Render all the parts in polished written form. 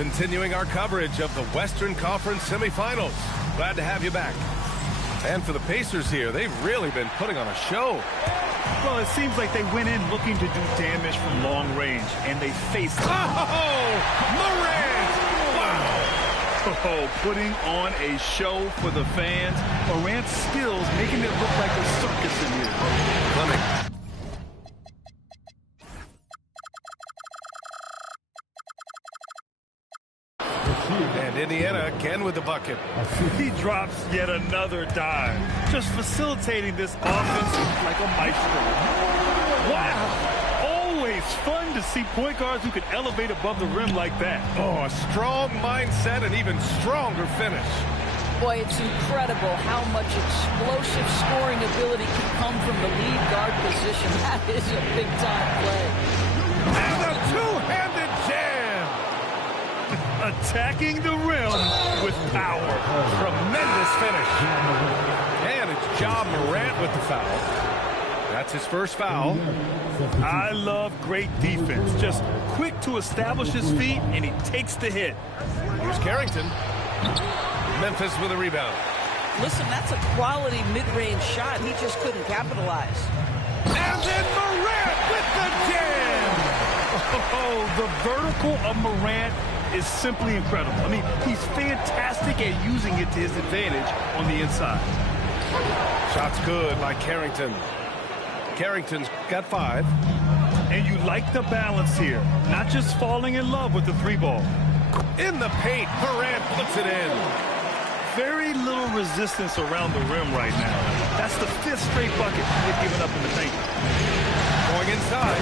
Continuing our coverage of the Western Conference semifinals. Glad to have you back. And for the Pacers here, they've really been putting on a show. Well, it seems like they went in looking to do damage from long range, and they faced... Oh, Morant! Wow! Oh, putting on a show for the fans. Morant's skills making it look like a circus in here. Fleming. And Indiana again with the bucket. He drops yet another dime, just facilitating this offense like a maestro. Wow! Always fun to see point guards who can elevate above the rim like that. Oh, a strong mindset and even stronger finish. Boy, it's incredible how much explosive scoring ability can come from the lead guard position. That is a big-time play. And a two-handed jam! Attacking the rim with power. Tremendous finish. And it's Ja Morant with the foul. That's his first foul. I love great defense. Just quick to establish his feet, and he takes the hit. Here's Carrington. Memphis with a rebound. Listen, that's a quality mid-range shot. He just couldn't capitalize. And then Morant with the jam! Oh, the vertical of Morant is simply incredible. I mean, he's fantastic at using it to his advantage on the inside. Shot's good by Carrington. Carrington's got 5. And you like the balance here. Not just falling in love with the 3-ball. In the paint, Morant puts it in. Very little resistance around the rim right now. That's the 5th straight bucket they've given up in the paint. Going inside,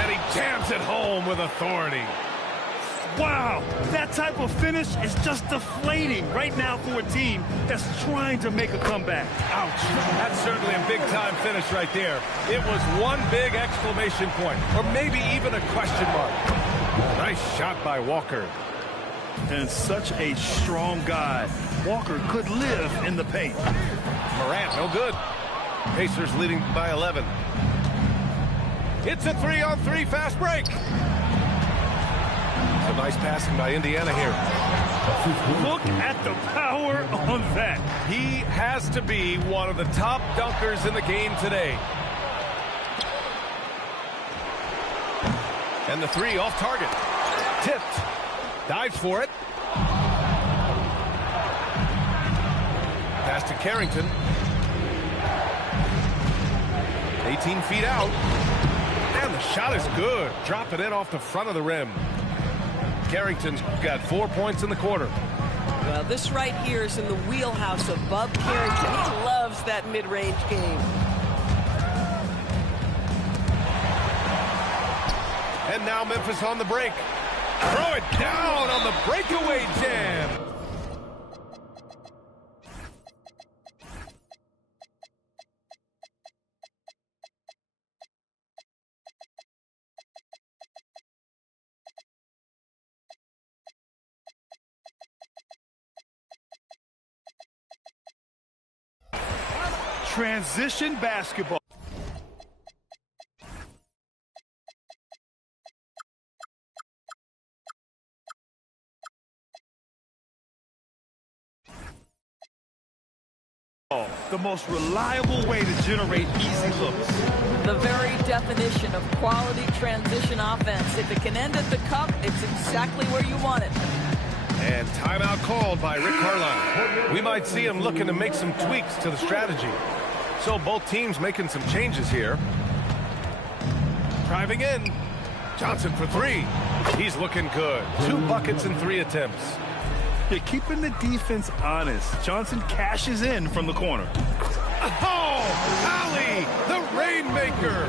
and he jams it home with authority. Wow, that type of finish is just deflating right now for a team that's trying to make a comeback. Ouch. That's certainly a big-time finish right there. It was one big exclamation point, or maybe even a question mark. Nice shot by Walker. And such a strong guy. Walker could live in the paint. Morant, no good. Pacers leading by 11. It's a 3-on-3 fast break. A nice passing by Indiana here. Look at the power on that. He has to be one of the top dunkers in the game today. And the 3 off target. Tipped. Dives for it. Pass to Carrington. 18 feet out. And the shot is good. Drop it in off the front of the rim. Carrington's got 4 points in the quarter. Well, this right here is in the wheelhouse of Bub Carrington. He loves that mid-range game. And now Memphis on the break. Throw it down on the breakaway jam. Transition basketball. The most reliable way to generate easy looks. The very definition of quality transition offense. If it can end at the cup, it's exactly where you want it. And timeout called by Rick Carlisle. We might see him looking to make some tweaks to the strategy. So both teams making some changes here. Driving in. Johnson for 3. He's looking good. 2 buckets in 3 attempts. You're keeping the defense honest. Johnson cashes in from the corner. Oh, Ali, the Rainmaker.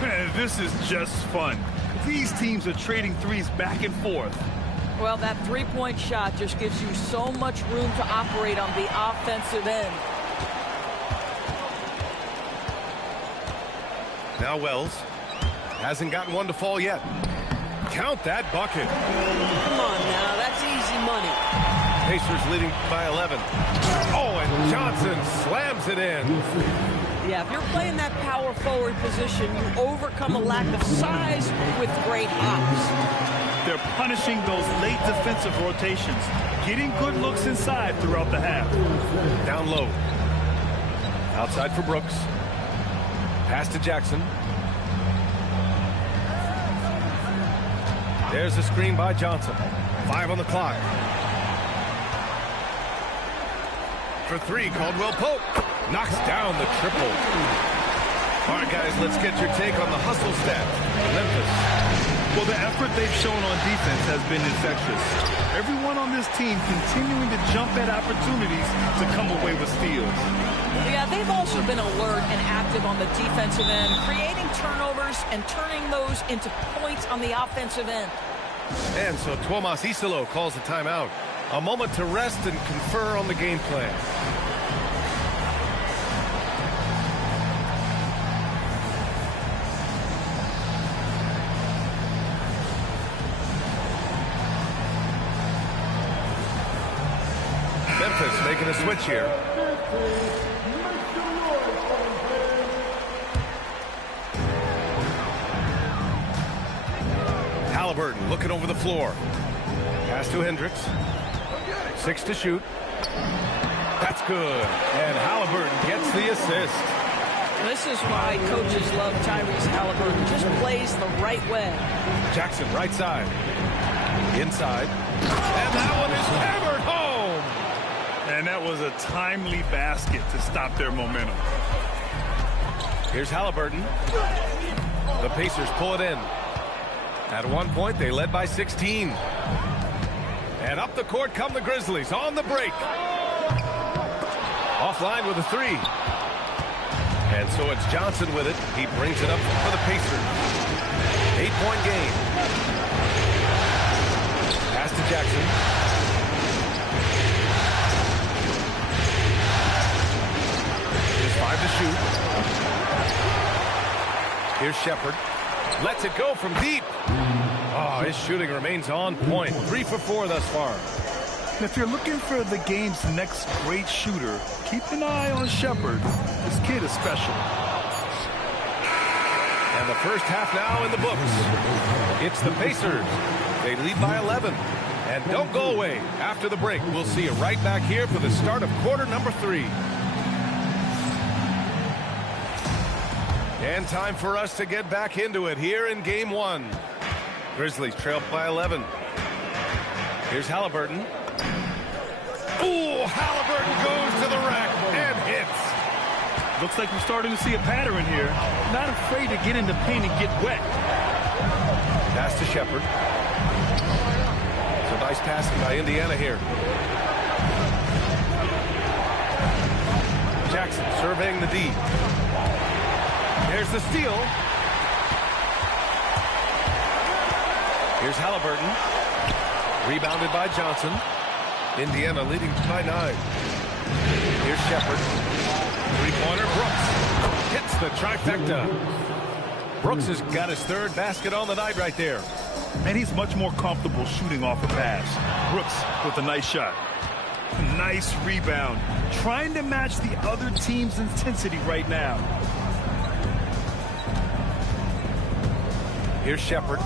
Man, this is just fun. These teams are trading threes back and forth. Well, that three-point shot just gives you so much room to operate on the offensive end. Now Wells hasn't gotten one to fall yet. Count that bucket. Come on now, that's easy money. Pacers leading by 11. Oh, and Johnson slams it in. Yeah, if you're playing that power forward position, you overcome a lack of size with great hops. They're punishing those late defensive rotations, getting good looks inside throughout the half. Down low. Outside for Brooks. Pass to Jackson. There's a screen by Johnson. 5 on the clock. For 3, Caldwell Pope knocks down the triple. All right, guys, let's get your take on the hustle stat. Memphis. Well, the effort they've shown on defense has been infectious. Everyone on this team continuing to jump at opportunities to come away with steals. Yeah, they've also been alert and active on the defensive end, creating turnovers and turning those into points on the offensive end. And so Tuomas Isalo calls a timeout. A moment to rest and confer on the game plan. Memphis making a switch here. Halliburton looking over the floor. Pass to Hendricks. 6 to shoot. That's good. And Halliburton gets the assist. This is why coaches love Tyrese Halliburton. Just plays the right way. Jackson, right side. Inside. And that one is hammered home. And that was a timely basket to stop their momentum. Here's Halliburton. The Pacers pull it in. At one point, they led by 16. And up the court come the Grizzlies on the break. Offline with a 3. And so it's Johnson with it. He brings it up for the Pacers. 8-point game. Pass to Jackson. Here's 5 to shoot. Here's Shepherd. Lets it go from deep. Oh, his shooting remains on point. 3 for 4 thus far. If you're looking for the game's next great shooter, keep an eye on Shepherd. This kid is special. And the first half now in the books. It's the Pacers. They lead by 11. And don't go away. After the break, we'll see you right back here for the start of quarter number 3. And time for us to get back into it here in game 1. Grizzlies trail by 11. Here's Halliburton. Ooh, Halliburton goes to the rack and hits. Looks like we're starting to see a pattern here. Not afraid to get in the paint and get wet. Pass to Shepherd. So nice passing by Indiana here. Jackson surveying the D. There's the steal. Here's Halliburton. Rebounded by Johnson. Indiana leading by 9. Here's Shepherd. Three-pointer, Brooks. Hits the trifecta. Brooks has got his 3rd basket on the night right there. And he's much more comfortable shooting off a pass. Brooks with a nice shot. Nice rebound. Trying to match the other team's intensity right now. Here's Shepherd.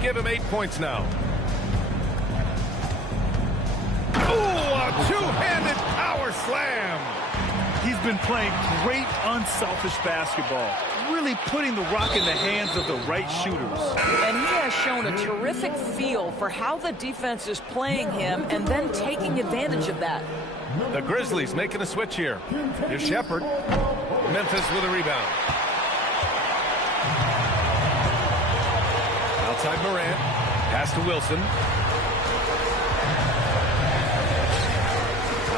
Give him 8 points now. Ooh, a two-handed power slam. He's been playing great unselfish basketball. Really putting the rock in the hands of the right shooters. And he has shown a terrific feel for how the defense is playing him and then taking advantage of that. The Grizzlies making a switch here. Here's Shepherd. Memphis with a rebound. Outside Morant. Pass to Wilson.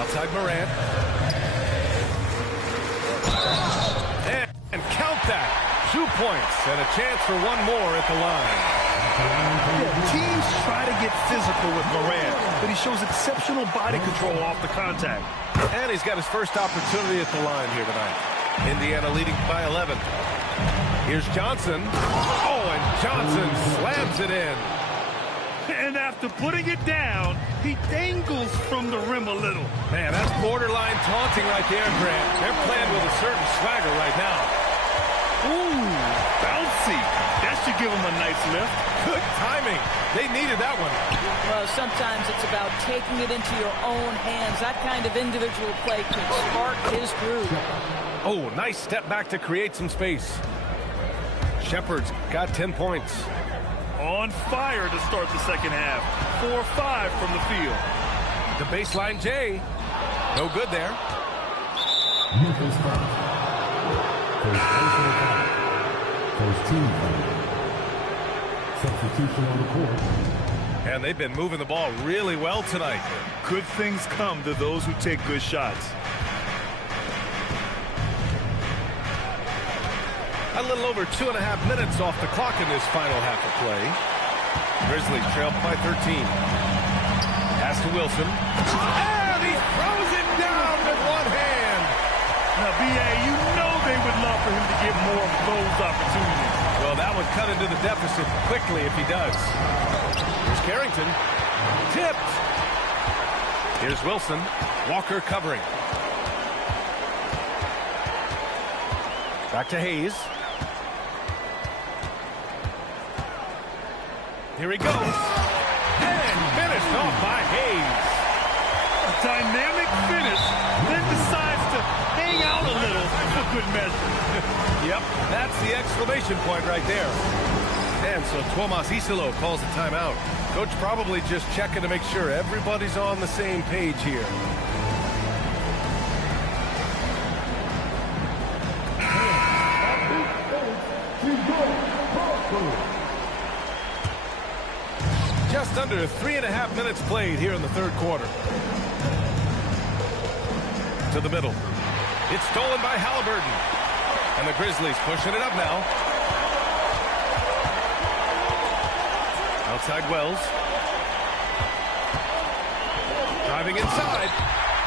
Outside Morant. And count that. 2 points and a chance for one more at the line. Teams try to get physical with Morant, but he shows exceptional body control off the contact. And he's got his first opportunity at the line here tonight. Indiana leading by 11. Here's Johnson. Oh, and Johnson slams it in. And after putting it down, he dangles from the rim a little. Man, that's borderline taunting right there, Grant. They're playing with a certain swagger right now. Ooh, bouncy. That should give him a nice lift. Good timing. They needed that one. Well, sometimes it's about taking it into your own hands. That kind of individual play can spark his groove. Oh, nice step back to create some space. Shepard's got 10 points. On fire to start the second half. 4-5 from the field. The baseline J. No good there. Substitution on the court. And they've been moving the ball really well tonight. Good things come to those who take good shots. A little over 2.5 minutes off the clock in this final half of play. Grizzlies trail by 13. Pass to Wilson. And he throws it down with one hand. Now, B.A., you know they would love for him to get more of those opportunities. Well, that would cut into the deficit quickly if he does. Here's Carrington. Tipped. Here's Wilson. Walker covering. Back to Hayes. Here he goes. And finished off by Hayes. A dynamic finish, then decides to hang out a little for good measure. Yep, that's the exclamation point right there. And so Tomas Isilo calls a timeout. Coach probably just checking to make sure everybody's on the same page here. Just under 3.5 minutes played here in the third quarter. To the middle. It's stolen by Halliburton. And the Grizzlies pushing it up now. Outside Wells. Driving inside.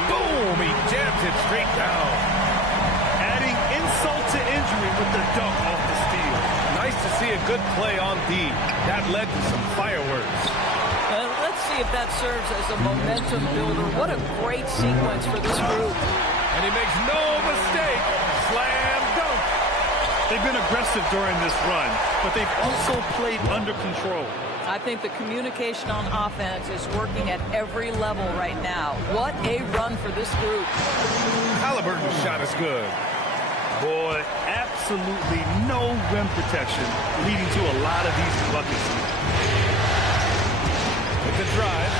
Boom! He jams it straight down. Adding insult to injury with the dunk off the steal. Nice to see a good play on D. That led to some fireworks. Let's see if that serves as a momentum builder. What a great sequence for this group. And he makes no mistake. Slam dunk. They've been aggressive during this run, but they've also played under control. I think the communication on offense is working at every level right now. What a run for this group. Halliburton's shot is good. Boy, absolutely no rim protection, leading to a lot of these buckets. With the drive.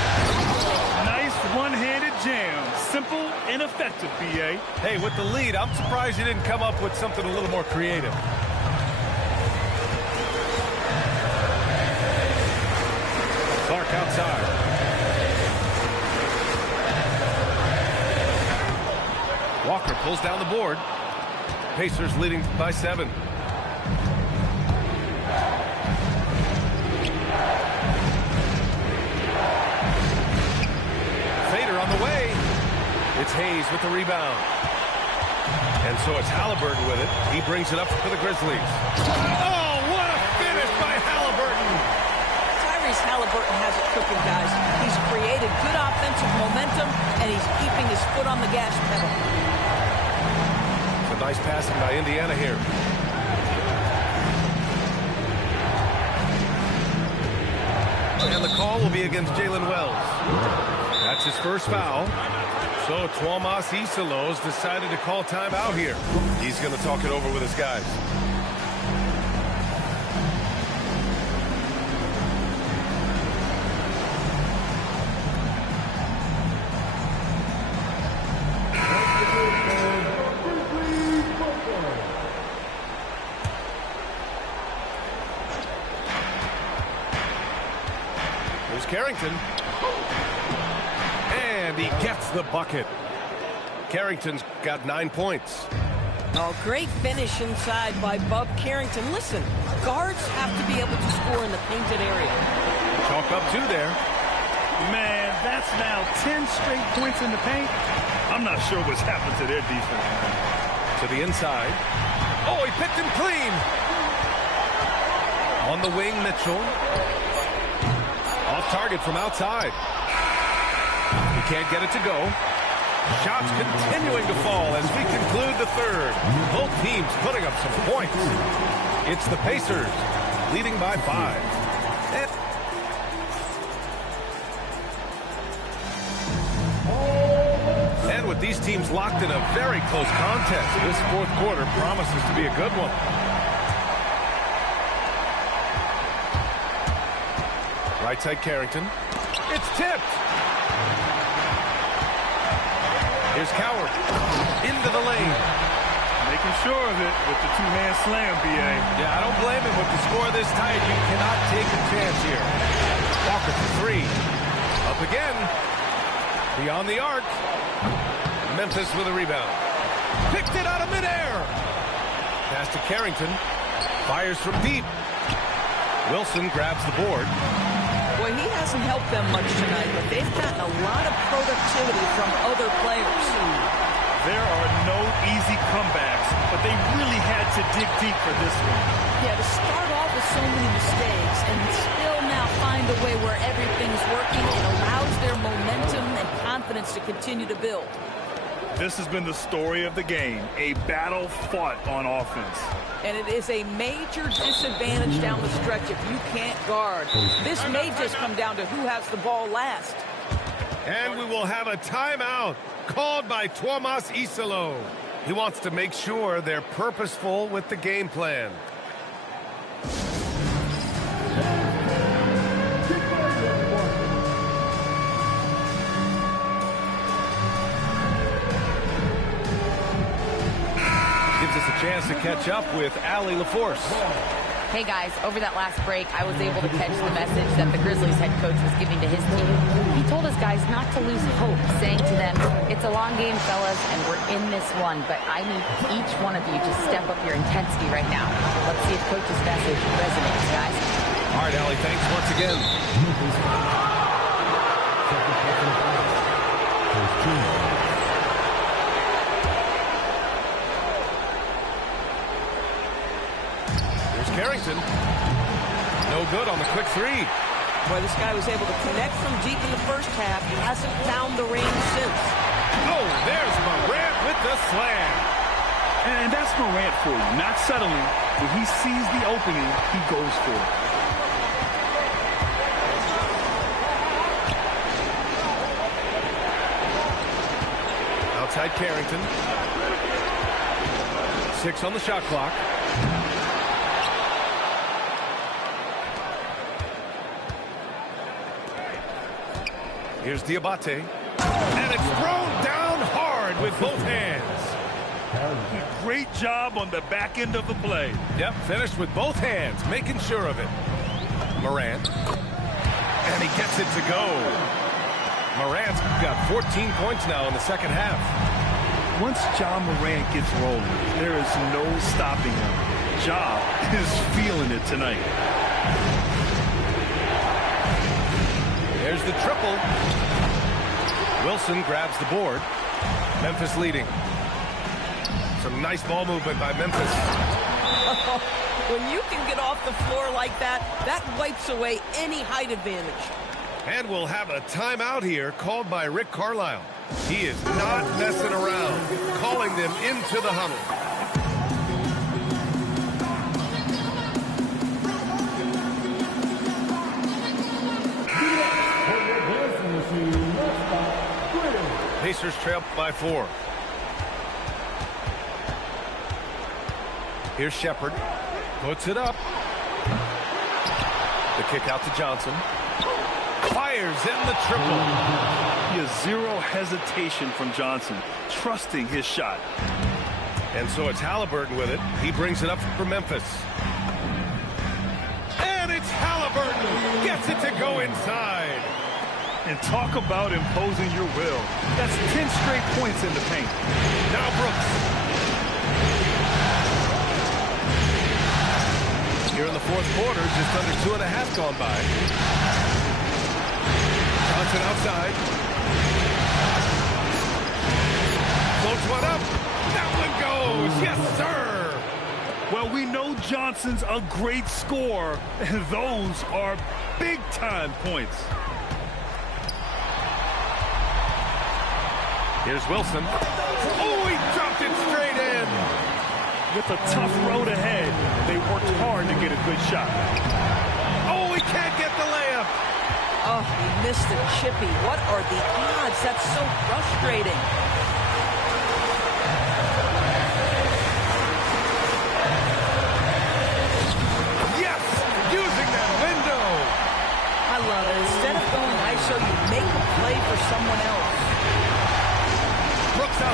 Nice one-handed jam. Simple and effective, B.A. Hey, with the lead, I'm surprised you didn't come up with something a little more creative. Clark outside. Walker pulls down the board. Pacers leading by 7. Fader on the way. It's Hayes with the rebound. And so it's Halliburton with it. He brings it up for the Grizzlies. Oh, what a finish by Halliburton. Tyrese Halliburton has it cooking, guys. He's created good offensive momentum, and he's keeping his foot on the gas pedal. It's a nice passing by Indiana here. And the call will be against Jalen Wells. That's his first foul. So Tomas Isilo's decided to call timeout here. He's going to talk it over with his guys. Here's Carrington. And he gets the bucket. Carrington's got 9 points. Oh, great finish inside by Bub Carrington. Listen, guards have to be able to score in the painted area. Chalk up 2 there. Man, that's now 10 straight points in the paint. I'm not sure what's happened to their defense. To the inside. Oh, he picked him clean. On the wing, Mitchell. Off target from outside. He can't get it to go. Shots continuing to fall as we conclude the third. Both teams putting up some points. It's the Pacers leading by 5. these teams locked in a very close contest. This fourth quarter promises to be a good one. Right side Carrington. It's tipped. Here's Coward. Into the lane. Making sure of it with the two-hand slam, B.A. Yeah, I don't blame him. With the score this tight, you cannot take a chance here. Walker for three. Up again. Beyond the arc. Memphis with a rebound. Picked it out of midair. Pass to Carrington. Fires from deep. Wilson grabs the board. Boy, he hasn't helped them much tonight, but they've gotten a lot of productivity from other players. There are no easy comebacks, but they really had to dig deep for this one. Yeah, to start off with so many mistakes and still now find a way where everything's working, it allows their momentum and confidence to continue to build. This has been the story of the game, a battle fought on offense. And it is a major disadvantage down the stretch if you can't guard. This may just come down to who has the ball last. And we will have a timeout called by Tuomas Isalo. He wants to make sure they're purposeful with the game plan. Gives us a chance to catch up with Allie LaForce. Hey guys, over that last break, I was able to catch the message that the Grizzlies head coach was giving to his team. He told his guys not to lose hope, saying to them, it's a long game, fellas, and we're in this one, but I need each one of you to step up your intensity right now. Let's see if coach's message resonates, guys. All right, Allie, thanks once again. Carrington. No good on the quick three. Boy, this guy was able to connect from deep in the first half. He hasn't found the range since. Oh, there's Morant with the slam. And that's Morant for you. Not settling. When he sees the opening, he goes for it. Outside Carrington. 6 on the shot clock. Here's Diabate. And it's thrown down hard with both hands. Great job on the back end of the play. Yep, finished with both hands, making sure of it. Morant. And he gets it to go. Morant's got 14 points now in the second half. Once John Morant gets rolling, there is no stopping him. Ja is feeling it tonight. There's the triple. Wilson grabs the board. Memphis leading. Some nice ball movement by Memphis. When you can get off the floor like that, that wipes away any height advantage. And we'll have a timeout here called by Rick Carlisle. He is not messing around, calling them into the huddle. Pacers trail by 4. Here's Shepard. Puts it up. The kick out to Johnson. Fires in the triple. He has zero hesitation from Johnson, trusting his shot. And so it's Halliburton with it. He brings it up for Memphis. And it's Halliburton. Gets it to go inside. And talk about imposing your will. That's 10 straight points in the paint. Now Brooks. Here in the fourth quarter, just under 2.5 gone by. Johnson outside. Floats one up. That one goes. Yes, sir. Well, we know Johnson's a great scorer, and those are big-time points. Here's Wilson. Oh, he dropped it straight in. With a tough road ahead, they worked hard to get a good shot. Oh, he can't get the layup. Oh, he missed the chippy. What are the odds? That's so frustrating.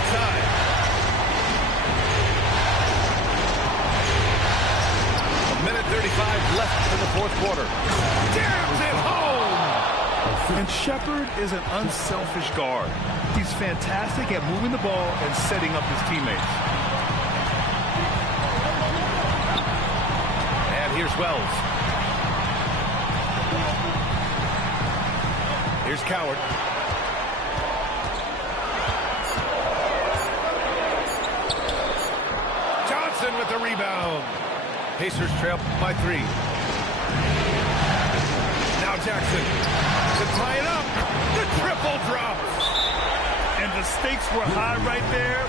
outside. A minute 35 left in the fourth quarter. Jams it home! And Shepard is an unselfish guard. He's fantastic at moving the ball and setting up his teammates. And here's Wells. Here's Coward. Johnson with the rebound. Pacers trail by 3. Now Jackson to tie it up. The triple drops. And the stakes were high right there.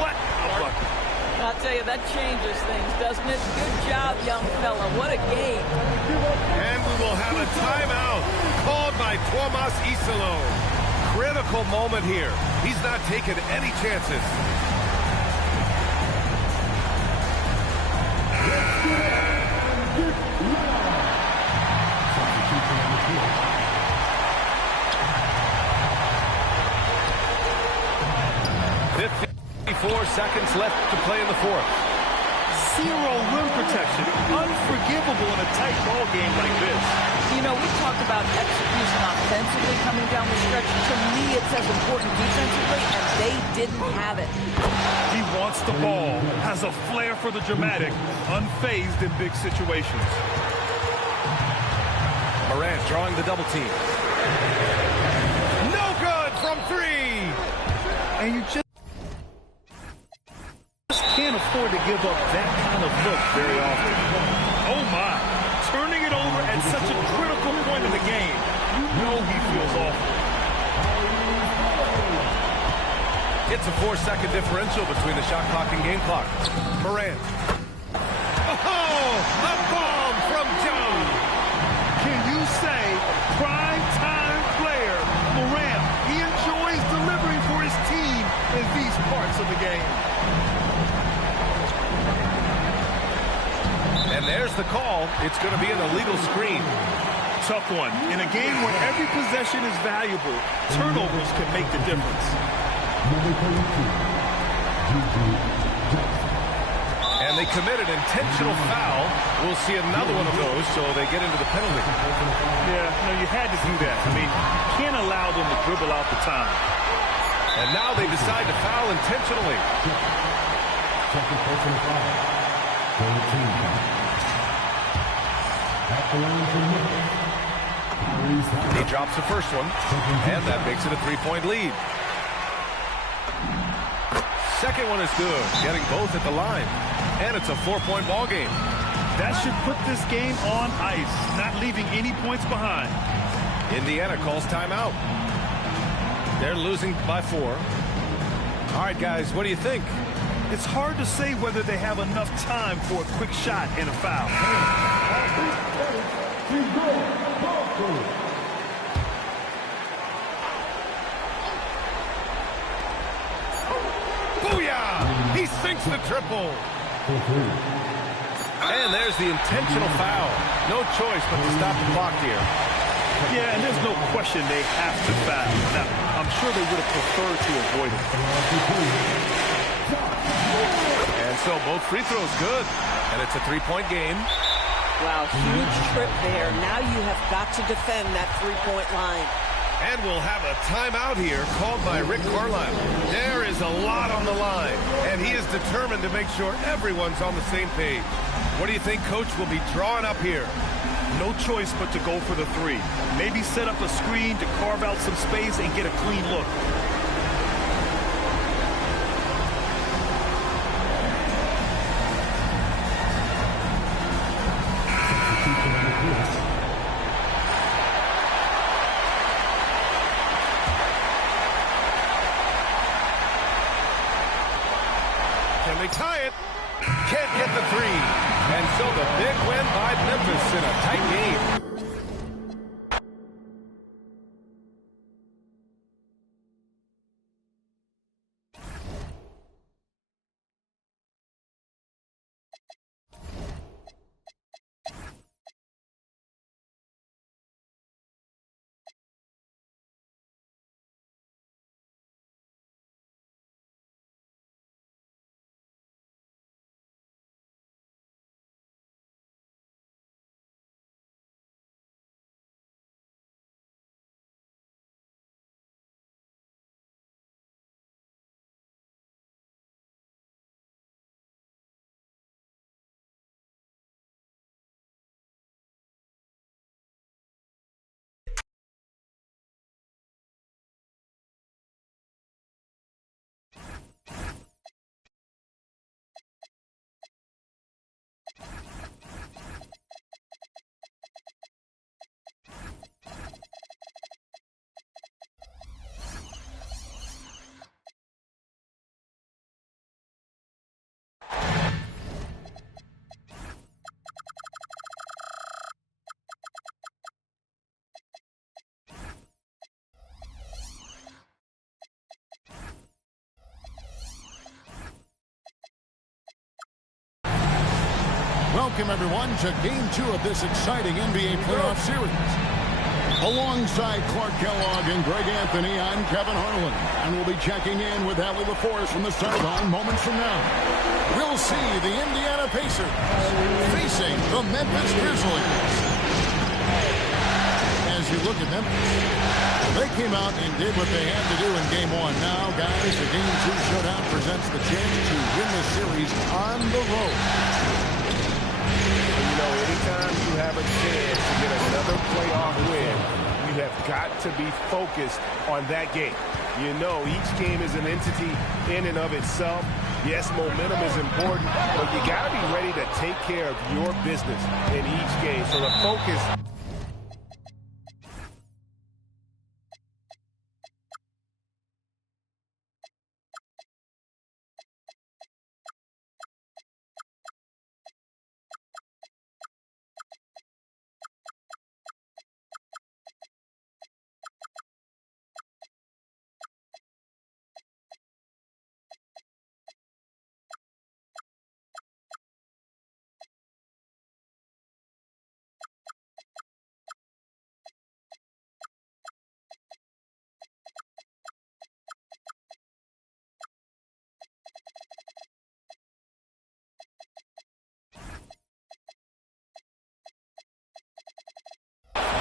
What a bucket. I'll tell you, that changes things, doesn't it? Good job, young fella. What a game. And we will have a timeout called by Tomas Isalo. Critical moment here. He's not taking any chances. Seconds left to play in the fourth. Zero rim protection. Unforgivable in a tight ball game like this. You know, we talked about execution offensively coming down the stretch. To me, it's as important defensively, and they didn't have it. He wants the ball, has a flair for the dramatic, unfazed in big situations. Morant drawing the double team. No good from 3. And you just can't afford to give up that kind of look very often. Oh my, turning it over at such a critical point in the game. You know he feels awful. It's a 4-second differential between the shot clock and game clock. Morant. Oh, a bomb from Joe. Can you say prime time player Morant? He enjoys delivering for his team in these parts of the game. And there's the call. It's going to be an illegal screen. Tough one. In a game where every possession is valuable, turnovers can make the difference. And they committed intentional foul. We'll see another one of those, so they get into the penalty. Yeah, no, you had to do that. I mean, you can't allow them to dribble out the time. And now they decide to foul intentionally. Second personal foul. He drops the first one, and that makes it a 3-point lead. Second one is good, getting both at the line. And it's a 4-point ball game. That should put this game on ice, not leaving any points behind. Indiana calls timeout. They're losing by 4. All right, guys, what do you think? It's hard to say whether they have enough time for a quick shot and a foul. Booyah! He sinks the triple. And there's the intentional foul. No choice but to stop the clock here. Yeah, and there's no question they have to foul. Now, I'm sure they would have preferred to avoid it. And so both free throws good. And it's a 3-point game. Wow, huge trip there. Now you have got to defend that 3-point line. And we'll have a timeout here called by Rick Carlisle. There is a lot on the line, and he is determined to make sure everyone's on the same page. What do you think Coach will be drawing up here? No choice but to go for the 3. Maybe set up a screen to carve out some space and get a clean look. Can they tie it? Can't get the 3. And so the big win by Memphis in a tight game. Welcome, everyone, to Game 2 of this exciting NBA Playoff Series. Alongside Clark Kellogg and Greg Anthony, I'm Kevin Harlan, and we'll be checking in with Allie LaForce from the sideline moments from now. We'll see the Indiana Pacers facing the Memphis Grizzlies. As you look at Memphis, they came out and did what they had to do in Game 1. Now, guys, the Game 2 showdown presents the chance to win the series on the road. You know, anytime you have a chance to get another playoff win, you have got to be focused on that game. You know, each game is an entity in and of itself. Yes, momentum is important, but you got to be ready to take care of your business in each game. So the focus...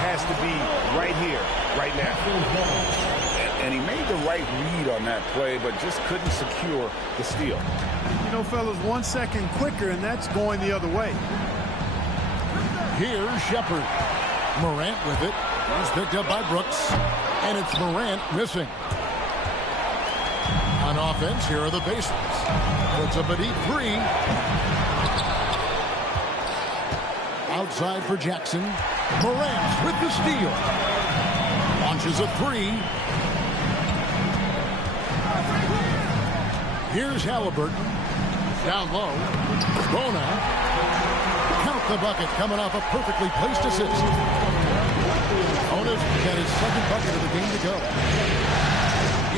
has to be right here, right now. And he made the right read on that play, but just couldn't secure the steal. You know, fellas, 1 second quicker, and that's going the other way. Here's Shepard. Morant with it. He's picked up by Brooks. And it's Morant missing. On offense, here are the Pacers. Puts up a deep three. Outside for Jackson. Morant with the steal. Launches a three. Here's Halliburton. Down low. Bona. Count the bucket coming off a perfectly placed assist. Bona's got his second bucket of the game to go.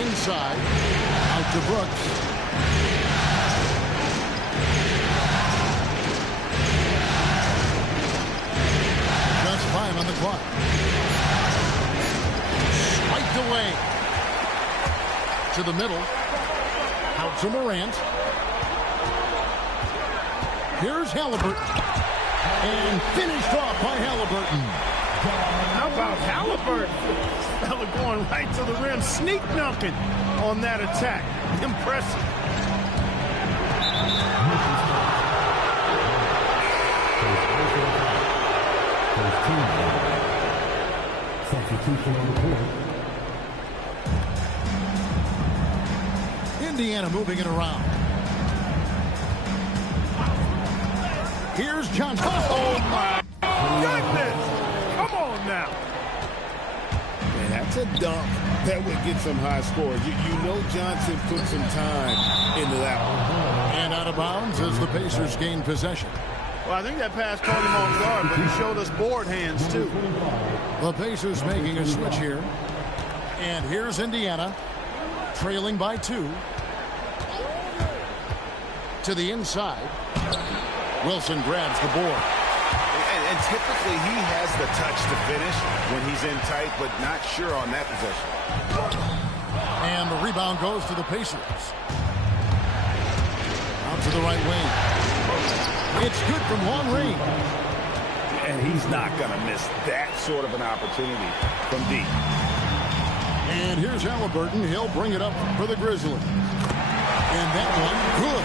Inside. Out to Brooks. Just 5 on the clock. Swiped away. To the middle. Out to Morant. Here's Halliburton. And finished off by Halliburton. How about Halliburton? Fella going right to the rim, sneak dunking on that attack. Impressive. Substitution on the court. Indiana moving it around. Here's Johnson. Oh, my goodness. Come on now. And that's a dunk that would get some high scores. You know Johnson put some time into that one. And out of bounds as the Pacers gain possession. Well, I think that pass caught him off guard, but he showed us board hands, too. The Pacers making a switch here. And here's Indiana, trailing by 2. To the inside. Wilson grabs the board. And typically he has the touch to finish when he's in tight, but not sure on that possession. And the rebound goes to the Pacers. Out to the right wing. It's good from long range. And he's not going to miss that sort of an opportunity from deep. And here's Halliburton. He'll bring it up for the Grizzlies. And that one, good.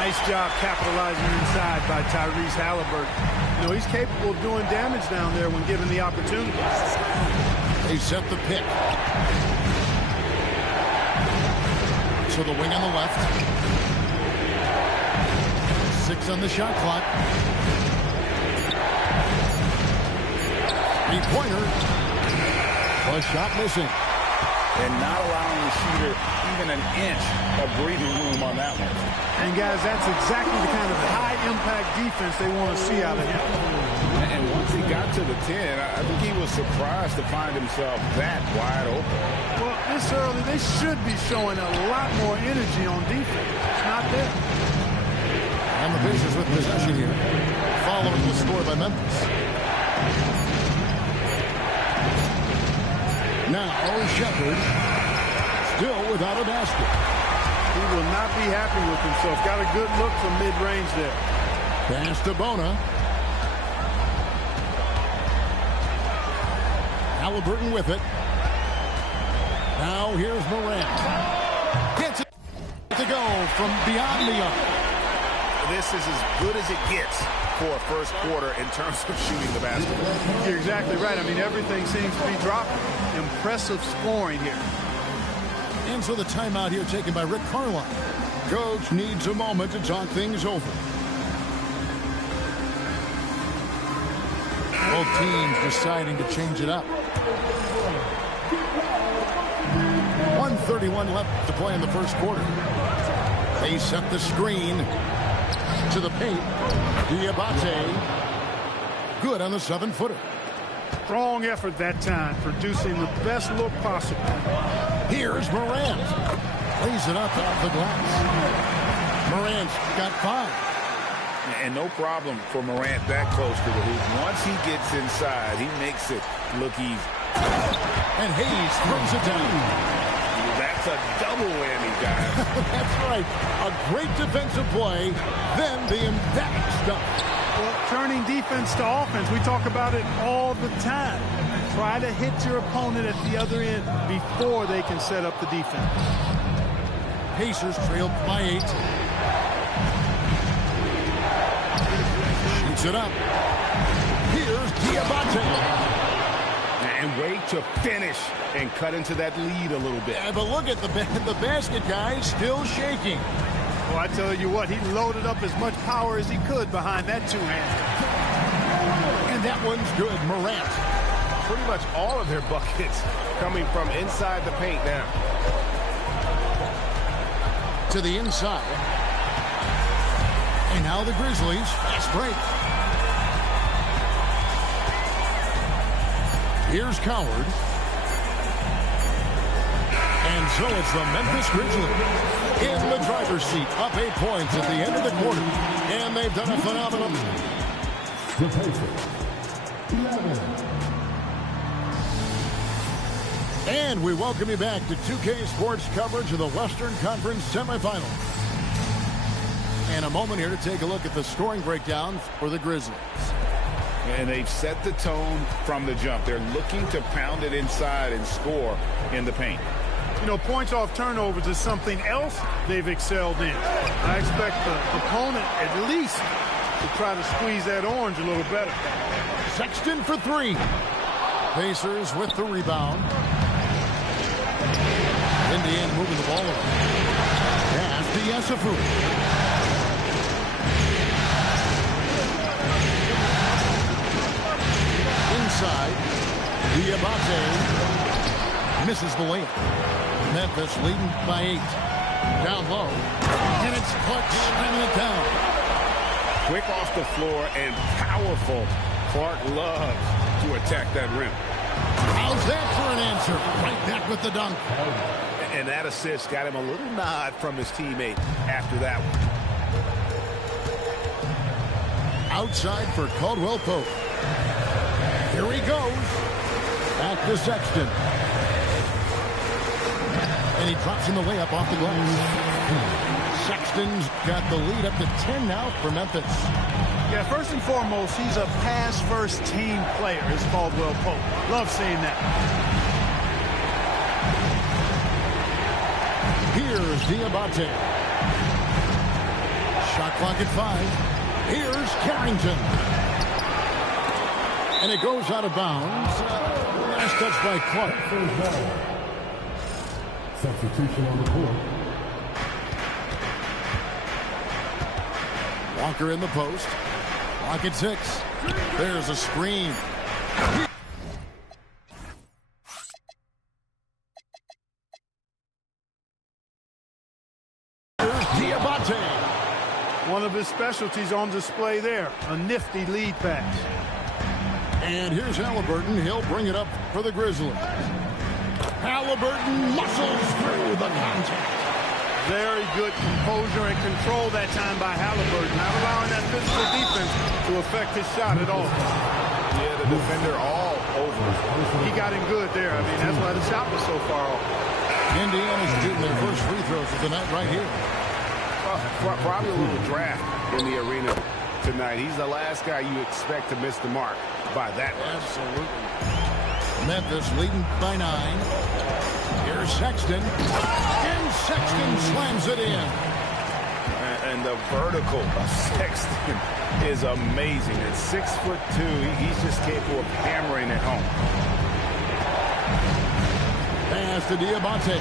Nice job capitalizing inside by Tyrese Halliburton. You know, he's capable of doing damage down there when given the opportunity. They set the pick. So the wing on the left. 6 on the shot clock. 3-pointer. A shot missing. And not allowing the shooter even an inch of breathing room on that one. And, guys, that's exactly the kind of high-impact defense they want to see out of him. And once he got to the 10, I think he was surprised to find himself that wide open. Well, this early, they should be showing a lot more energy on defense. It's not there. And the Pacers with possession here, following the score by Memphis. Now, Shepherd, still without a basket. He will not be happy with himself. Got a good look from mid-range there. Pass to Bona. Halliburton with it. Now here's Morant. Gets it to go from beyond the arc. This is as good as it gets for a first quarter in terms of shooting the basketball. You're exactly right. I mean, everything seems to be dropping. Impressive scoring here. And so the timeout here taken by Rick Carlisle. Coach needs a moment to talk things over. Both teams deciding to change it up. 1:31 left to play in the first quarter. They set the screen to the paint. Diabate. Good on the 7-footer. Strong effort that time, producing the best look possible. Here's Morant. Lays it up off the glass. Morant's got 5. And no problem for Morant that close to the hoop. Once he gets inside, he makes it look easy. And Hayes throws it down. That's a double whammy, guys. That's right. A great defensive play, then the emphatic stuff. Well, turning defense to offense, we talk about it all the time. Try to hit your opponent at the other end before they can set up the defense. Pacers trailed by 8. Shoots it up. Here's Diabate. And wait to finish and cut into that lead a little bit. Yeah, but look at the basket, guys, still shaking. Well, I tell you what, he loaded up as much power as he could behind that two-hander. And that one's good. Morant. Pretty much all of their buckets coming from inside the paint now. To the inside. And now the Grizzlies fast break. Here's Coward. And so it's the Memphis Grizzlies in the driver's seat, up 8 points at the end of the quarter. And they've done a phenomenal. The Pacers, 11. And we welcome you back to 2K Sports coverage of the Western Conference semifinals. And a moment here to take a look at the scoring breakdown for the Grizzlies. And they've set the tone from the jump. They're looking to pound it inside and score in the paint. You know, points off turnovers is something else they've excelled in. I expect the opponent at least to try to squeeze that orange a little better. Sexton for 3. Pacers with the rebound. Indiana moving the ball over. Pass to Yesufu. Inside. Diabate misses the layup. Memphis leading by 8. Down low. And it's Clark slamming it down. Quick off the floor and powerful. Clark loves to attack that rim. How's that for an answer? Right back with the dunk. And that assist got him a little nod from his teammate after that one. Outside for Caldwell Pope. Here he goes. Back to Sexton. And he drops in the layup off the glass. Sexton's got the lead up to 10 now for Memphis. Yeah, first and foremost, he's a pass-first team player, is Caldwell Pope. Love seeing that. Here's Diabate. Shot clock at 5. Here's Carrington. And it goes out of bounds. Last touch by Clark. Substitution on the court. Walker in the post. Clock at 6. There's a screen. Here's Diabate. One of his specialties on display there. A nifty lead pass. And here's Halliburton. He'll bring it up for the Grizzlies. Halliburton muscles through the contact. Very good composure and control that time by Halliburton, not allowing that physical defense to affect his shot at all. Yeah, the defender all over. He got him good there. I mean, that's why the shot was so far off. Indiana's shooting their first free throws of the night right here. Probably a little draft in the arena tonight. He's the last guy you expect to miss the mark by that much. Absolutely. Memphis leading by 9. Here's Sexton. And Sexton slams it in. And the vertical of Sexton is amazing. At 6'2", he's just capable of hammering it home. Pass to Diabate.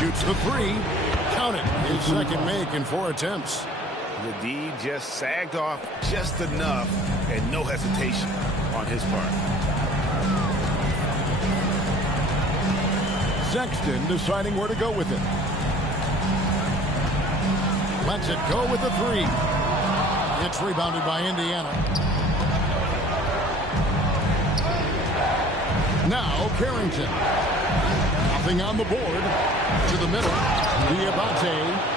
Shoots the 3. Count it. His second make in 4 attempts. The D just sagged off just enough and no hesitation on his part. Sexton deciding where to go with it. Lets it go with the 3. It's rebounded by Indiana. Now Carrington. Nothing on the board. To the middle. Diabate.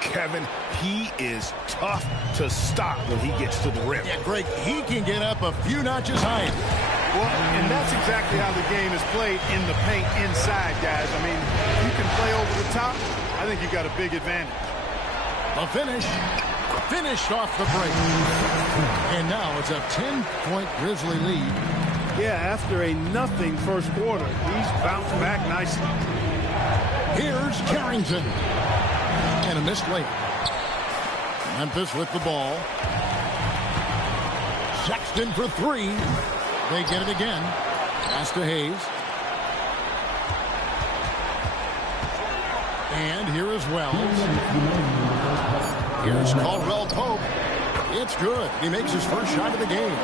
Kevin, he is tough to stop when he gets to the rim. Yeah, Greg, he can get up a few notches higher. Well, and that's exactly how the game is played in the paint inside, guys. I mean, if you can play over the top, I think you got a big advantage. A finish. Finished off the break. And now it's a 10-point Grizzly lead. Yeah, after a nothing first quarter, he's bounced back nicely. Here's Carrington. And a missed late. Memphis with the ball. Sexton for 3. They get it again. Pass to Hayes. And here is Wells. Here's Caldwell Pope. It's good. He makes his first shot of the game.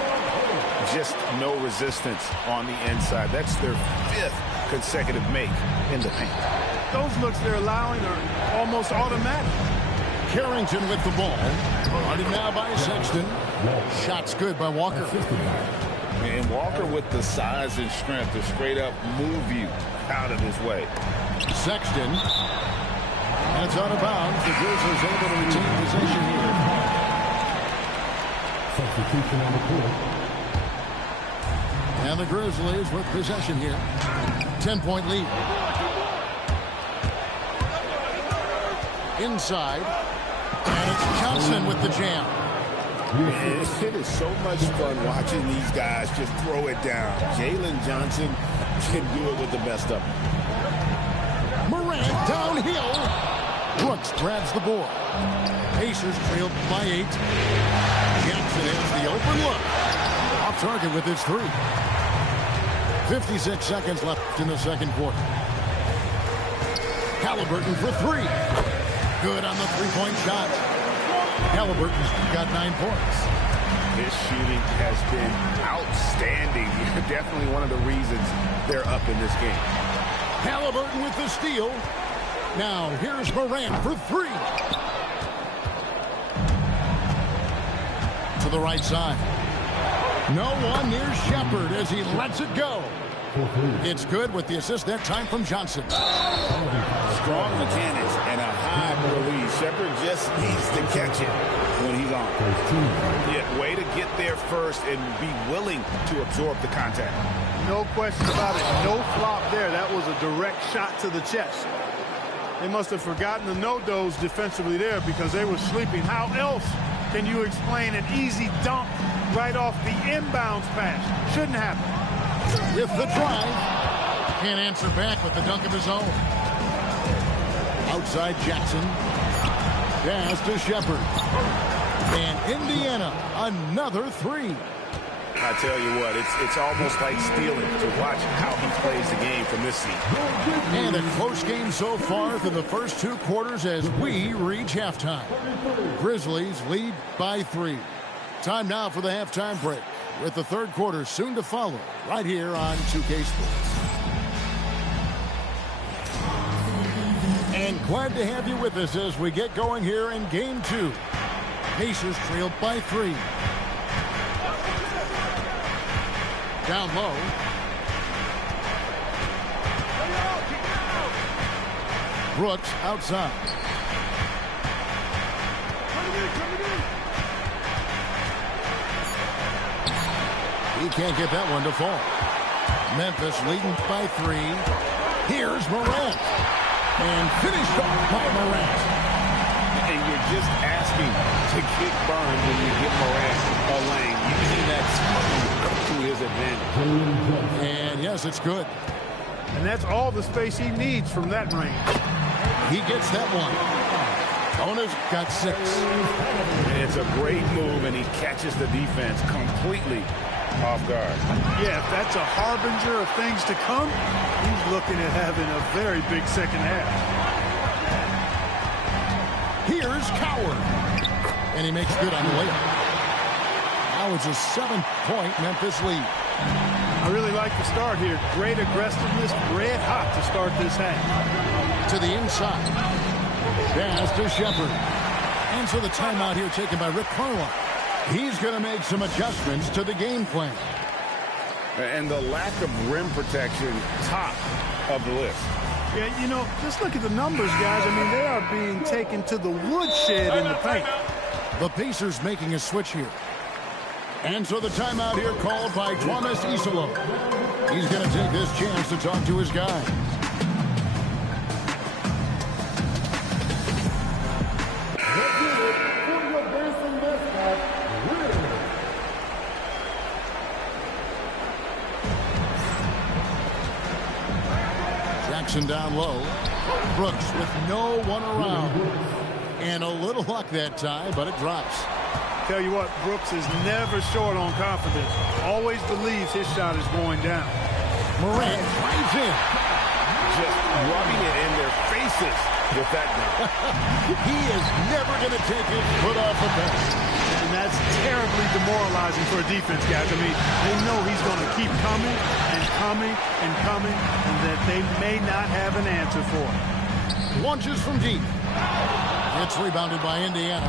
Just no resistance on the inside. That's their 5th consecutive make in the paint. Those looks they're allowing are almost automatic. Carrington with the ball. Guarded now by Sexton. Shot's good by Walker. And Walker with the size and strength to straight up move you out of his way. Sexton. And it's out of bounds. The Grizzlies able to retain possession here. Substitution on the court. And the Grizzlies with possession here. 10-point lead. Inside. And it's Johnson with the jam. It is so much fun watching these guys just throw it down. Jalen Johnson can do it with the best of them. Morant downhill. Brooks grabs the board. Pacers trailed by 8. Jackson has the open look. Off target with his 3. 56 seconds left in the second quarter. Halliburton for 3. Good on the 3-point shot. Halliburton's got 9 points. His shooting has been outstanding. Definitely one of the reasons they're up in this game. Halliburton with the steal. Now here's Morant for 3. To the right side. No one near Shepard as he lets it go. It's good with the assist that time from Johnson. Strong mechanics and a high release. Shepard just needs to catch it when he's on. Yeah, way to get there first and be willing to absorb the contact. No question about it. No flop there. That was a direct shot to the chest. They must have forgotten the no-dos defensively there because they were sleeping. How else can you explain an easy dunk right off the inbounds pass? Shouldn't happen. With the drive. Can't answer back with the dunk of his own. Outside Jackson. Pass to Shepard. And Indiana, another 3. I tell you what, it's almost like stealing to watch how he plays the game from this seat. And a close game so far through the first 2 quarters as we reach halftime. Grizzlies lead by 3. Time now for the halftime break, with the third quarter soon to follow right here on 2K Sports. And glad to have you with us as we get going here in Game 2. Pacers trailed by 3. Down low. Brooks outside. He can't get that one to fall. Memphis leading by 3. Here's Morant. And finished off by Morant. And you're just asking to get burned when you get Morant a lane, using that speed to his advantage. And yes, it's good. And that's all the space he needs from that range. He gets that one. Owner's got 6. And it's a great move, and he catches the defense completely off guard. Yeah, if that's a harbinger of things to come, he's looking at having a very big second half. Here's Coward. And he makes good on the layup. Now it's a 7-point Memphis lead. I really like the start here. Great aggressiveness, red hot to start this half. To the inside. Pass to Shepard. And so the timeout here taken by Rick Carlisle. He's going to make some adjustments to the game plan. And the lack of rim protection, top of the list. Yeah, you know, just look at the numbers, guys. I mean, they are being taken to the woodshed in the paint. The Pacers making a switch here. And so the timeout here called by Thomas Isolo. He's going to take this chance to talk to his guys. Jackson down low. Brooks with no one around. And a little luck that time, but it drops. Tell you what, Brooks is never short on confidence. Always believes his shot is going down. Morant drives in. Just rubbing it in their faces with that gun. He is never going to take his foot off the bench. And that's terribly demoralizing for a defense, guys. I mean, they know he's going to keep coming and coming and coming, and that they may not have an answer for it. Launches from deep. It's rebounded by Indiana.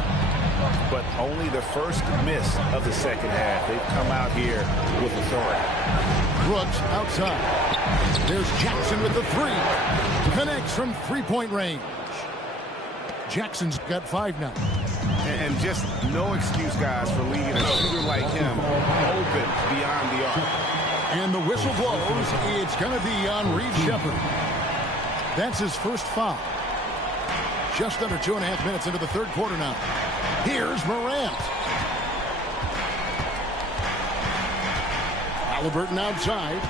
But only the first miss of the second half. They've come out here with authority. Brooks outside. There's Jackson with the 3. Connects from 3-point range. Jackson's got 5 now. And just no excuse, guys, for leaving a shooter like him open beyond the arc. And the whistle blows. It's going to be on Reed Shepard. That's his first foul. Just under 2.5 minutes into the third quarter now. Here's Morant. Halliburton outside.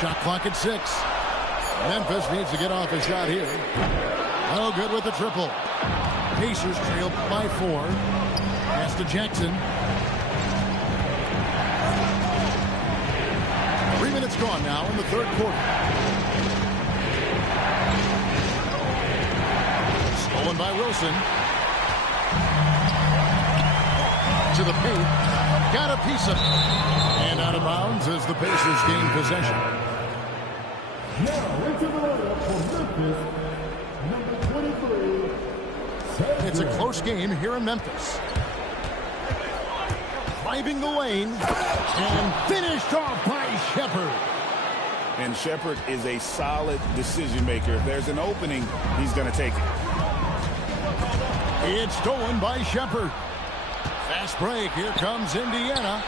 Shot clock at 6. Memphis needs to get off a shot here. Oh, good with the triple. Pacers trail by 4. Pass to Jackson. 3 minutes gone now in the third quarter. Stolen by Wilson. To the paint. Got a piece of it. And out of bounds as the Pacers gain possession. Now into the lineup for Memphis, number 23. It's a close game here in Memphis. Driving the lane. And finished off by Shepard. And Shepard is a solid decision maker. If there's an opening, he's going to take it. It's stolen by Shepard. Fast break. Here comes Indiana.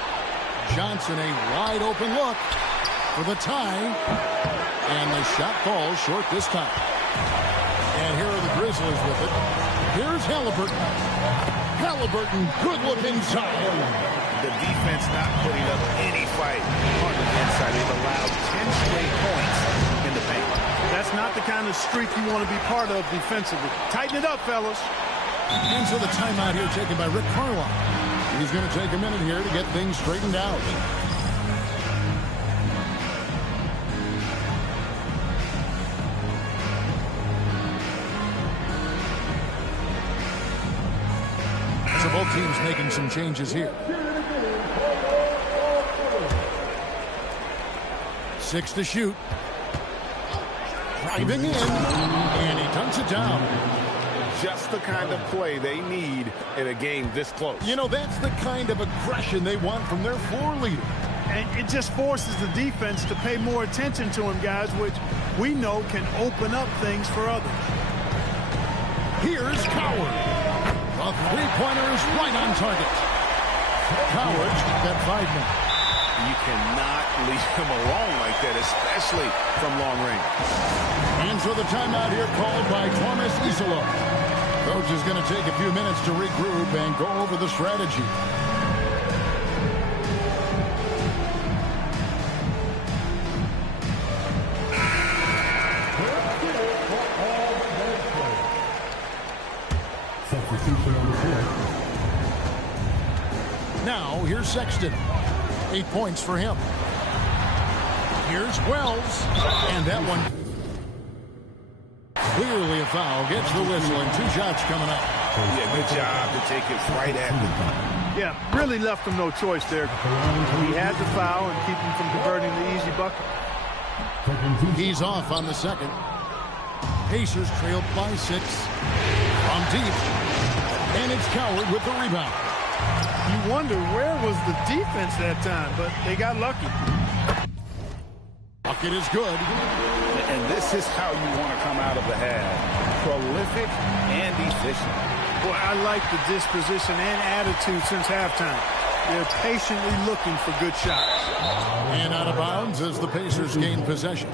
Johnson, a wide open look for the tie. And the shot falls short this time. And here are the Grizzlies with it. Here's Halliburton. Halliburton, good look inside. The defense not putting up any fight on the inside. They've allowed 10 straight points in the paint. That's not the kind of streak you want to be part of defensively. Tighten it up, fellas. And so the timeout here taken by Rick Carlisle. He's going to take a minute here to get things straightened out. So both teams making some changes here. 6 to shoot. Driving in. And he dunks it down. Just the kind of play they need in a game this close. You know, that's the kind of aggression they want from their floor leader. And it just forces the defense to pay more attention to him, guys, which we know can open up things for others. Here's Coward. The three-pointer is right on target. Coward's got 5 men. You cannot leave him alone like that, especially from long range. And so the timeout here called by Thomas Isola. Coach is going to take a few minutes to regroup and go over the strategy. Now, here's Sexton. 8 points for him. Here's Wells. And that one clearly a foul. Gets the whistle and 2 shots coming up. Yeah, good job to take it right at him. Yeah, really left him no choice there. He had the foul and keep him from converting the easy bucket. He's off on the second. Pacers trailed by 6. From deep. And it's Coward with the rebound. You wonder where was the defense that time, but they got lucky. Bucket is good. And this is how you want to come out of the half. Prolific and efficient. Boy, I like the disposition and attitude since halftime. They're patiently looking for good shots. And out of bounds as the Pacers gain possession.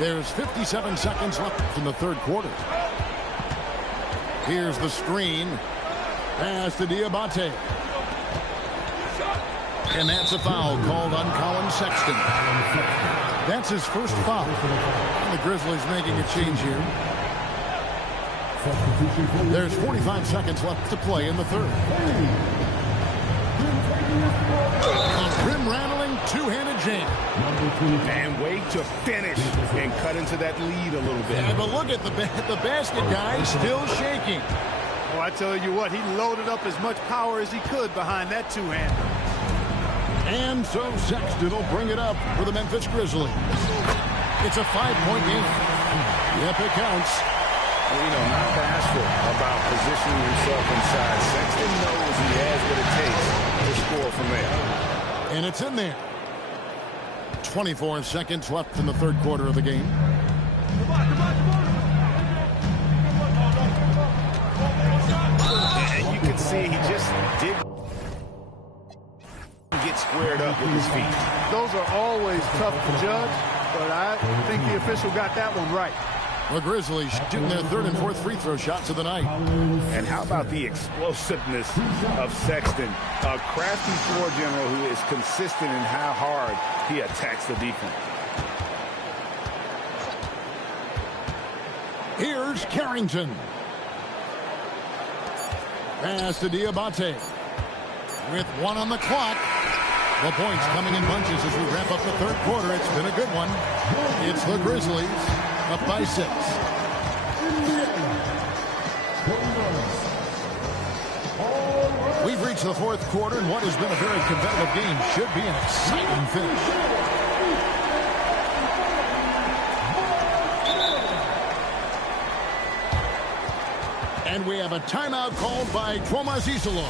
There's 57 seconds left in the third quarter. Here's the screen. Pass to Diabate. And that's a foul called on Colin Sexton. That's his first foul. And the Grizzlies making a change here. There's 45 seconds left to play in the third. A rim-rattling two-handed jam. And way to finish and cut into that lead a little bit. Yeah, but look at the basket guy still shaking. Oh, I tell you what, he loaded up as much power as he could behind that two-hander. And so Sexton will bring it up for the Memphis Grizzlies. It's a 5-point game. Yep, it counts. Well, you know, not bashful about positioning himself inside. Sexton knows he has what it takes to score from there. And it's in there. 24 seconds left in the third quarter of the game. And you can see he just did get squared up with his feet. Those are always tough to judge, but I think the official got that one right. The Grizzlies shooting their third and fourth free throw shots of the night. And how about the explosiveness of Sexton? A crafty floor general who is consistent in how hard he attacks the defense. Here's Carrington. Pass to Diabate. With 1 on the clock. The points coming in bunches as we wrap up the third quarter. It's been a good one. It's the Grizzlies up by 6. We've reached the fourth quarter, and what has been a very competitive game should be an exciting finish. And we have a timeout called by Thomas Isola.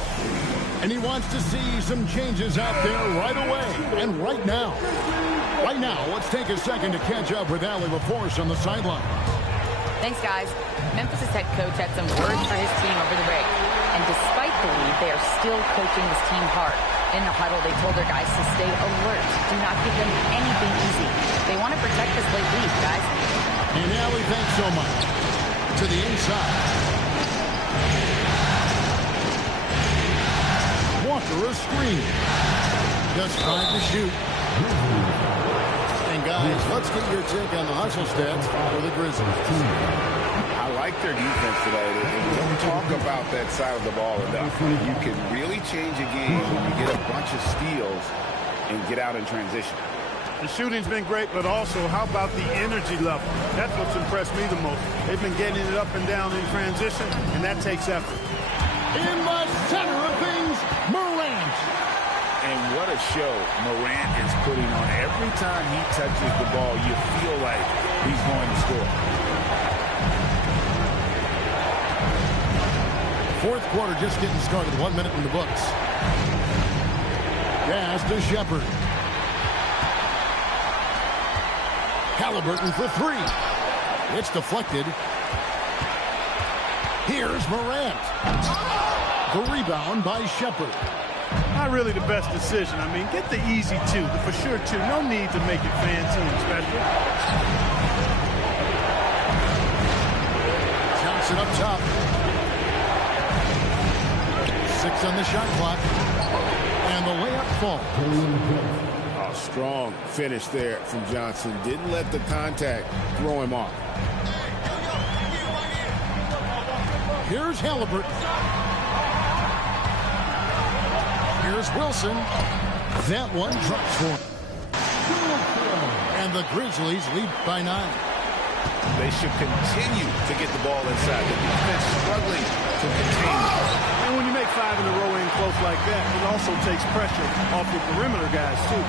And he wants to see some changes out there right away and right now. Right now, let's take a second to catch up with Allie LaForce on the sideline. Thanks, guys. Memphis' head coach had some words for his team over the break. And despite the lead, they are still coaching this team hard. In the huddle, they told their guys to stay alert. Do not give them anything easy. They want to protect this late lead, guys. And Allie, thanks so much. To the inside. Walker a screen. Just 5 to shoot. And guys, let's get your take on the hustle stats for the Grizzlies. I like their defense today. They don't talk about that side of the ball enough. You can really change a game when you get a bunch of steals and get out in transition. The shooting's been great, but also how about the energy level? That's what's impressed me the most. They've been getting it up and down in transition, and that takes effort. In the center of things, Morant. And what a show Morant is putting on. Every time he touches the ball, you feel like he's going to score. Fourth quarter just getting started. 1 minute in the books. Pass to Shepard. Halliburton for three. It's deflected. Here's Morant. The rebound by Shepard. Not really the best decision. I mean, get the easy two, the for sure two. No need to make it fancy and special. Johnson up top. 6 on the shot clock. And the layup falls. Oh, strong finish there from Johnson. Didn't let the contact throw him off. Here's Halliburton. Here's Wilson. That one drops for him. And the Grizzlies lead by 9. They should continue to get the ball inside. The defense struggling to contain it. And when you make 5 in a row in close like that, it also takes pressure off your perimeter guys, too.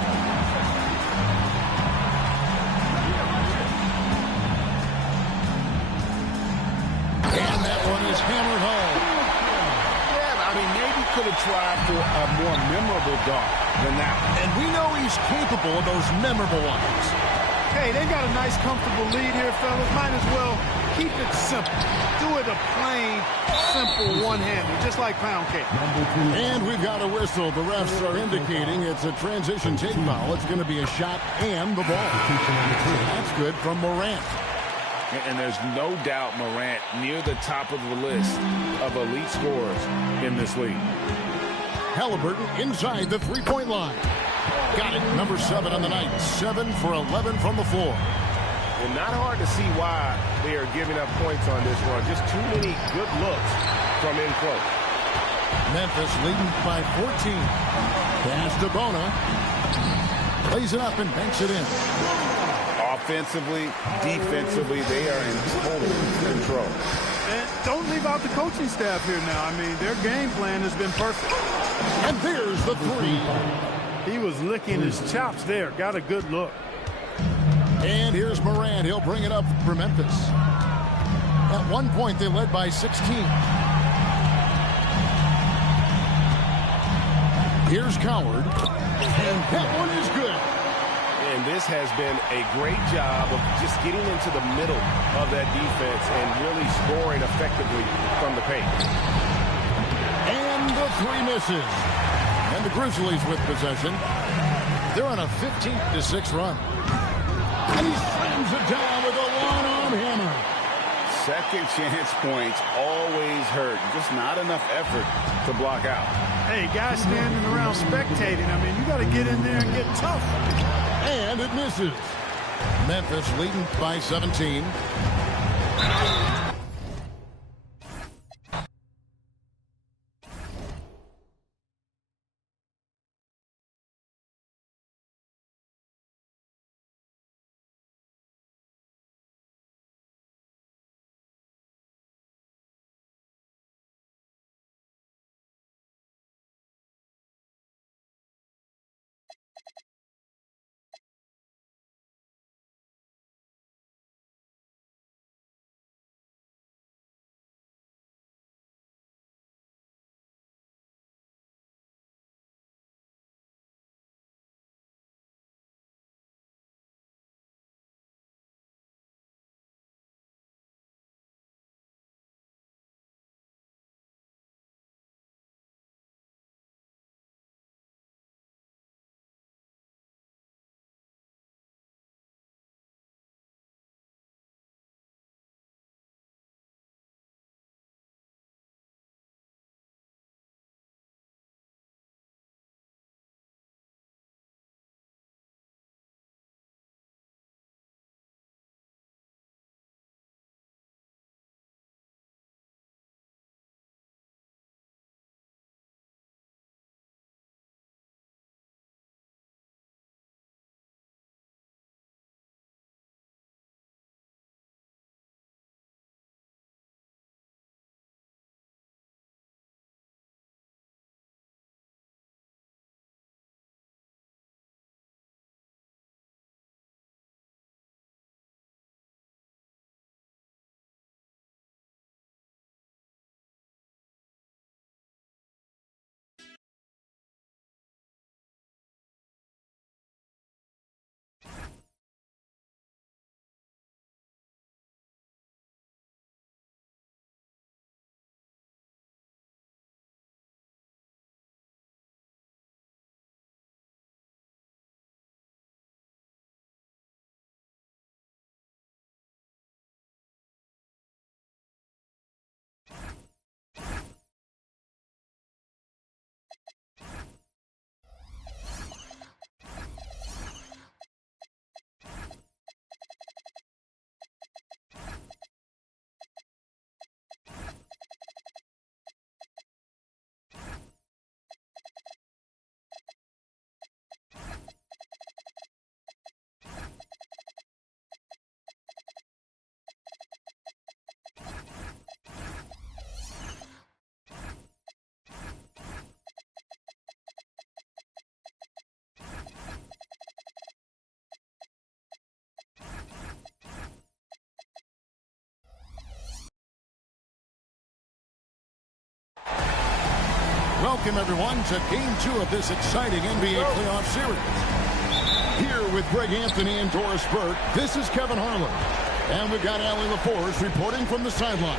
And that one is hammered home. Yeah, I mean, maybe could have tried for a more memorable dunk than that. And we know he's capable of those memorable ones. Hey, they got a nice, comfortable lead here, fellas. Might as well keep it simple. Do it a plain, simple one-hander, just like pound cake. And we've got a whistle. The refs are indicating it's a transition take foul. It's going to be a shot and the ball. That's good from Morant. And there's no doubt Morant near the top of the list of elite scorers in this league. Halliburton inside the three-point line. Got it. Number 7 on the night. 7 for 11 from the floor. And not hard to see why they are giving up points on this run. Just too many good looks from in close. Memphis leading by 14. Pass to Bona. Plays it up and banks it in. Offensively, defensively, they are in total control. And don't leave out the coaching staff here now. I mean, their game plan has been perfect. And there's the three. He was licking his chops there. Got a good look. And here's Morant. He'll bring it up for Memphis. At one point, they led by 16. Here's Coward. And that one is good. And this has been a great job of just getting into the middle of that defense and really scoring effectively from the paint. And the three misses. And the Grizzlies with possession. They're on a 15-6 run. And he slams it down with a one-arm hammer. Second chance points always hurt. Just not enough effort to block out. Hey, guys standing around spectating. I mean, you got to get in there and get tough. And it misses. Memphis leading by 17. Welcome, everyone, to Game 2 of this exciting NBA playoff series. Here with Greg Anthony and Doris Burke, this is Kevin Harlan. And we've got Allie LaForce reporting from the sideline.